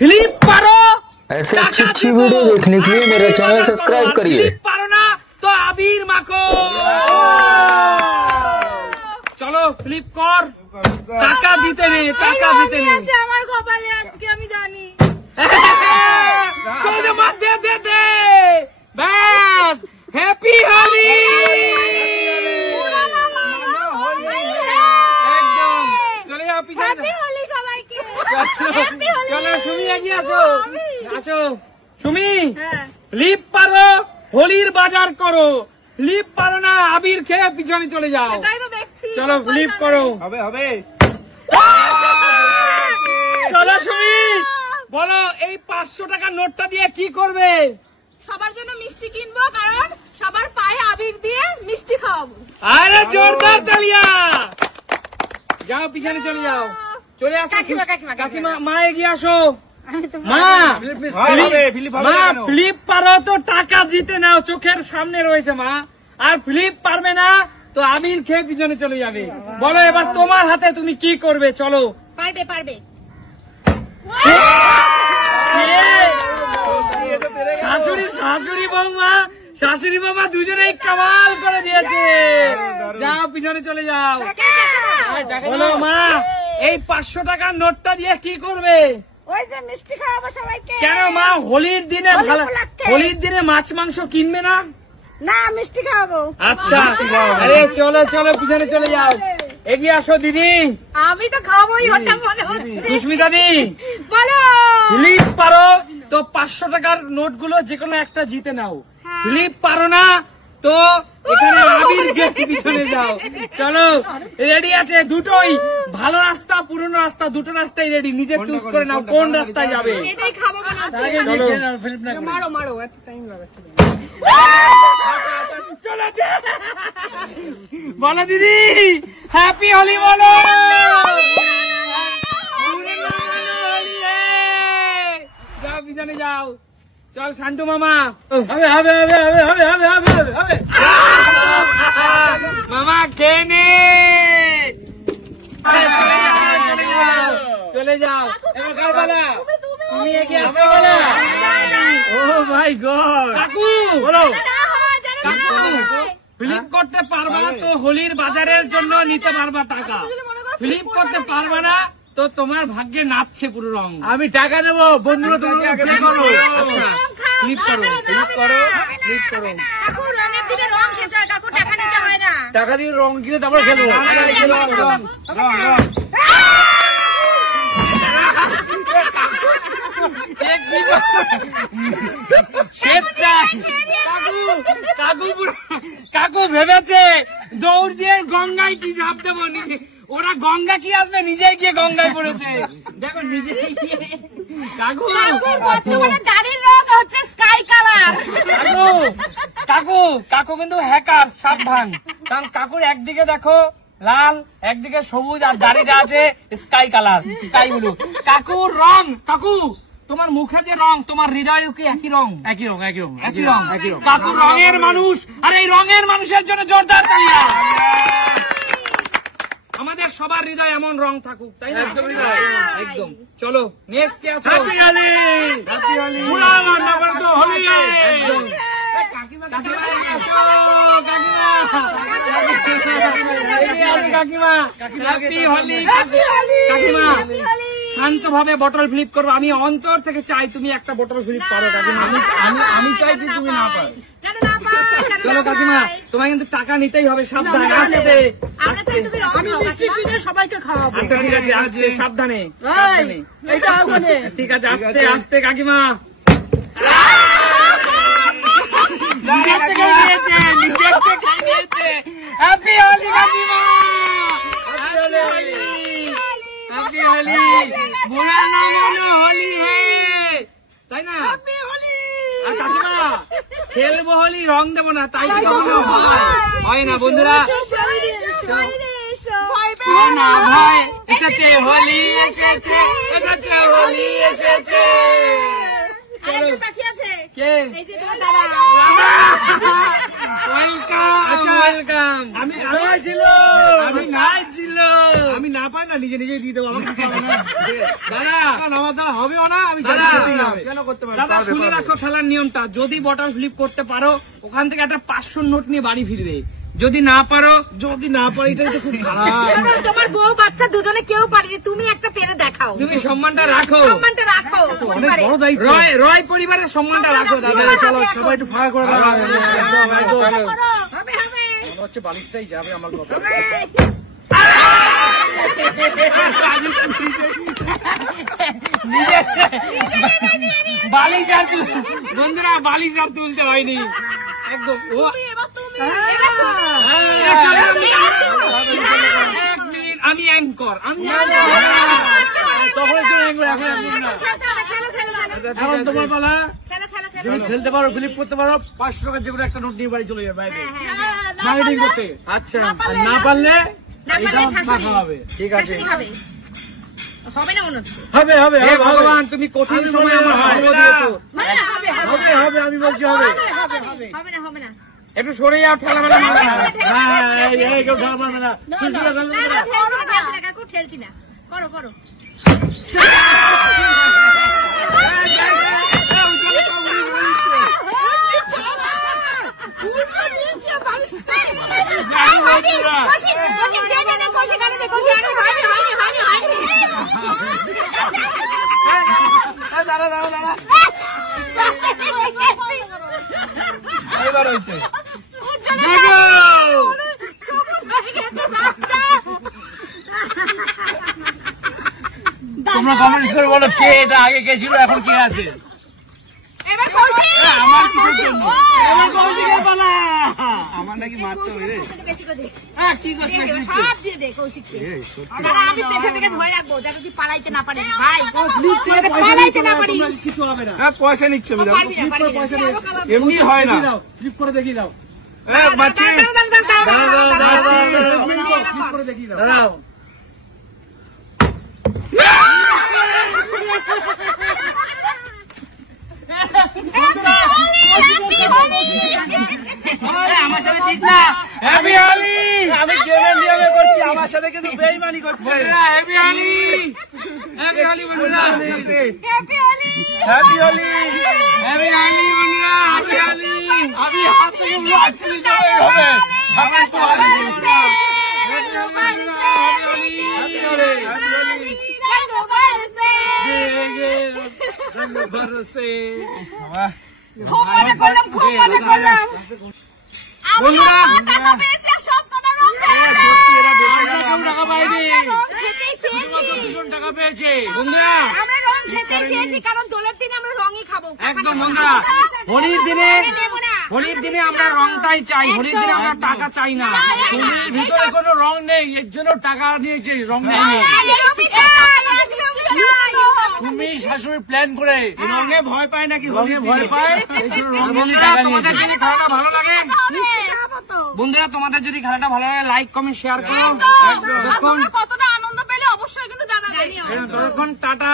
Flip पारो। ऐसे अच्छी video देखने के लिए मेरा चैनल सब्सक्राइब करिए। फ्लिप पारो ना तो अबीर माखो। चलो फ्लिप कर, টাকা জিতে নে, টাকা জিতে নে। আমার কপালে আজকে আমি জানি। চলো দে মার দে দে দে। বাস হ্যাপি হোলি। একদম চলে যাও পিছনে। হ্যাপি হোলি সবাইকে। চলো সুমি এগিয়ে আসো, আসো সুমি। ফ্লিপ পারো, হোলির বাজার করো। ফ্লিপ পারো না, আবির খেয়ে পিছনে চলে যাও। সেটাই তো দেখছি। চলো ফ্লিপ করো। হবে হবে। চলো সুমি বলো, এই 500 টাকার নোটটা দিয়ে কি করবে? সবার জন্য মিষ্টি কিনবো, কারণ সবার পায়ে আবির দিয়ে মিষ্টি খাওয়াবো। আরে জোরদার তালিয়া। যাও পিছনে চলে যাও, চলে আসো। কাকিমা মা এগিয়ে আসো। মা ফ্লিপ পারো তো টাকা জিতে নাও, চোখের সামনে রয়েছে মা। আর ফ্লিপ পারবে না তো আবির খেয়ে পিছনে চলে যাবে। বলো এবার তোমার হাতে, তুমি কি করবে? চলো। পারবে পারবে। শাশুড়ি শাশুড়ি বৌমা, শাশুড়ি বৌমা দুজনেই কামাল করে দিয়েছে। যাও পিছনে চলে যাও। বলো মা, এই 500 টাকার নোটটা দিয়ে কি করবে? ওই যে মিষ্টি খাওয়াবো সবাইকে। কেন মা, হোলির দিনে হোলির দিনে মাছ মাংস কিনবে না? না, মিষ্টি খাওয়াবো। আচ্ছা আরে চলো চলো পিছনে চলে যাও। এগিয়ে আসো দিদি। আমি তো খাওয়াবোই, ওটা মনে হচ্ছে। সুস্মিতা দি বলো। ফ্লিপ পারো তো 500 টাকার নোট গুলো যেকোনো একটা জিতে নাও। ফ্লিপ পারো না তো এখানে আবির খেয়ে পিছনে যাও। চলো রেডি আছে দুটোই, ভালো রাস্তা পুরনো রাস্তা, দুটো রাস্তাই রেডি। নিজে চুজ করে নাও কোন রাস্তায় যাবে। এটাই খাবো মনে হচ্ছে। মারো মারো, এত টাইম লাগাচ্ছে। চলো বলো দিদি হ্যাপি হোলি বলো। যাও পিছনে যাও। চল শান্তু মামা। হবে হবে হবে হবে হবে হবে হবে হবে। মামা খেয়ে নে। চলে যাও। তুমি এগিয়ে আসো। ও মাই গড। কাকু বলো। ফ্লিপ করতে পারবা তো হোলির বাজারের জন্য নিতে পারবা টাকা। ফ্লিপ করতে পারবা না তো তোমার ভাগ্যে নাচছে পুরো রং। আমি টাকা নেবো, বন্ধুরা তুমি ফ্লিপ করো। আচ্ছা ফ্লিপ করো, ফ্লিপ করো, ফ্লিপ করো। কাকু রঙের দিনে রং খেতে হয়, কাকু টাকা নিতে হয় না। টাকা দিয়ে রং কিনে তারপর খেলবো। কাকু ভেবেছে দৌড় দিয়ে গঙ্গায় কি ঝাঁপ দেবো, নিজে ওরা গঙ্গা কি আসবে, নিজেই গিয়ে গঙ্গায় পড়েছে। দেখো নিজেই গিয়ে। কাকু বর্তমানে দাড়ির রং হচ্ছে স্কাই কালার। কাকু কাকু কাকু কিন্তু হ্যাকার, সাবধান। কারণ কাকুর একদিকে দেখো লাল, একদিকে সবুজ, আর দাড়িটা আছে স্কাই কালার, স্কাই ব্লু। কাকুর রং, কাকু তোমার মুখে যে রং, তোমার হৃদয়ও কি একই রং? একই রং একই রং একই রং। কাকু রঙের মানুষ, আর এই রঙের মানুষের জন্য জোরদার তালিয়া। আমাদের সবার হৃদয় এমন রং থাকুক, তাই না? একদম। চলো নেক্সট কে আছে? হ্যাপি হোলি। হ্যাপি হোলি। পুরা নাম্বার তো হোলি। একদম। কাকিমা এগিয়ে আসো, কাকিমা এগিয়ে আসো, কাকিমা হ্যাপি হোলি। কাকিমা শান্তভাবে বটল ফ্লিপ করো। আমি অন্তর থেকে চাই তুমি একটা বটল ফ্লিপ করো কাকিমা। আমি চাই কি তুমি না পারো। চলো কাকিমা, তোমায় কিন্তু টাকা নিতেই হবে, সাবধানে। আস্তে আমি মিষ্টি কিনে সবাইকে খাওয়াবো। আচ্ছা ঠিক আছে, আস্তে সাবধানে। ঠিক আছে, আস্তে আস্তে কাকিমা। নিজের থেকে নিয়েছে, নিজের থেকে নিয়েছে। হ্যাপি হোলি কাকিমা, হ্যাপি হোলি, হ্যাপি হোলি। বোলা না বলো হোলি হে, তাই না? আর কাকিমা খেলবো হোলি, রং দেবো না, তাই কখনো হয় না বন্ধুরা। না ভাই, এসেছে হোলি, এসেছে এসেছে হোলি, এসেছে। কে? Welcome welcome. আমি নাই ছিল, আমি নাই ছিল। আমি না পাই না নিজে নিজেই দিয়ে দেবো, আমাকে দিতে হবে না। দাদা আমার দ্বারা হবেও না, আমি জানি দাদা, করতেই হবে। কেন করতে পারবো? দাদা শুনে রাখো খেলার নিয়মটা, যদি বটল ফ্লিপ করতে পারো ওখান থেকে একটা 500 নোট নিয়ে বাড়ি ফিরবে, যদি না পারো যদি না পারি এটাই তো খুব খারাপ। তোমার বউ বাচ্চা দুজনে কেউ পারেনি, তুমি একটা পেরে দেখাও, তুমি সম্মানটা রাখো, সম্মানটা রাখো। অনেক বড় দায়িত্ব। রয় পরিবারের সম্মানটা রাখো দাদা। চলো সবাই একটু ফাঁকা করে দাও। হবে হবে মনে হচ্ছে বালিশটাই যাবে আমার কথা। বালিশ আর বন্ধুরা বালিশ আর তুলতে হয়নি একদম। এবার তুমি এক মিনিট, আমি অ্যাঙ্কর, আমি এখন তোমার পালা। খেলো খেলো খেলো। যদি খেলতে পারো, ফ্লিপ করতে পারো, 500 টাকার যে কোনো একটা নোট নিয়ে বাড়ি চলে যাবে বাইরে না মার্কেটিং করতে। আচ্ছা আর না পারলে না এটা পারলে মাথা শাশুড়ি। হবে। ঠিক আছে, শাশুড়ি হবে। হবে না মনে হচ্ছে। হবে হবে হে হবে, ভগবান, তুমি কঠিন আমি সময় বলি আমার হবে সামনে না। দিয়েছো। হবে না হবে হবে হবে, আমি বলছি হবে। হবে না হবে না। একটু সরে যাও, ঠেলা মেলা মারবে না। হ্যাঁ, এই কেউ খেলা পারবে না। সুস্থ করে খেলতে না পারবে না না। ঠেলছি না কাকু, ঠেলছি না। করো করো। দাঁড়া দাঁড়া দাঁড়া, এবার হয়েছে। তোমরা কমেন্টস করে বলো কে এটা আগে কে ছিল, এখন কে আছে। এবার কৌশিক। আমার কিছুর জন্য আমার কৌশিকের পালা। আমার নাকি মারতে হবে রে। বেশি করে দে। কি করছিস? সব দিয়ে দে কৌশিককে। দাঁড়া, আমি পেছন থেকে ধরে রাখবো যাতে তুই পালাইতে না পারিস। ভাই যাতে পালাইতে না পারিস। কিছু হবে না। হ্যাঁ, পয়সা নিচ্ছে পারবি না, পারবি না। এমনি হয় না। ফ্লিপ করে দেখিয়ে দাও। বাচ্চি ফ্লিপ করে দেখিয়ে দাও। দাঁড়াও। আমার সাথে ঠিক না। হ্যাপি হোলি। আমি গেমের নিয়মে করছি, আমার সাথে কিন্তু বেইমানি করছে। হ্যাপি হোলি। হ্যাপি হোলি বন্ধুরা। Happy Holi. Happy Holi. Happy Holi বন্ধুরা। হ্যাপি হোলি। আমি হাত থেকে লাচ্ছি জয় হবে। আমার তো হ্যাপি হোলি বন্ধুরা। হ্যাপি হোলি। ভরসে। খুব মজা করলাম, খুব মজা করলাম। বন্ধুরা, টাকা পেয়েছি আর সব তোমার রং খেয়েছে। সত্যি এরা বেশি কেউ টাকা পাইনি। রং খেতেই চেয়েছি। ভীষণ টাকা পেয়েছে। বন্ধুরা আমরা রং খেতেই চেয়েছি, কারণ দোলের দিন আমরা রঙই খাবো। একদম বন্ধুরা, হোলির দিনে নেবো না। হোলির দিনে আমরা রংটাই চাই, হোলির দিনে আমরা টাকা চাই না। শরীরের ভিতরে কোনো রং নেই, এর জন্য টাকা নিয়েছে, রং নেই। একদমই তাই, একদমই তাই। তুমি শাশুড়ি প্ল্যান করে রঙে ভয় পায় নাকি, রঙে ভয় পায় এই জন্য রঙে বন্ধুরা, টাকা তোমাদের নিয়েছে। যদি খেলাটা ভালো লাগে, খাবো তো। বন্ধুরা তোমাদের যদি খেলাটা ভালো লাগে, লাইক কমেন্ট শেয়ার করো। একদম। আর ততক্ষণ তোমরা কতটা আনন্দ পেলে অবশ্যই কিন্তু জানাবে। ততক্ষণ টাটা।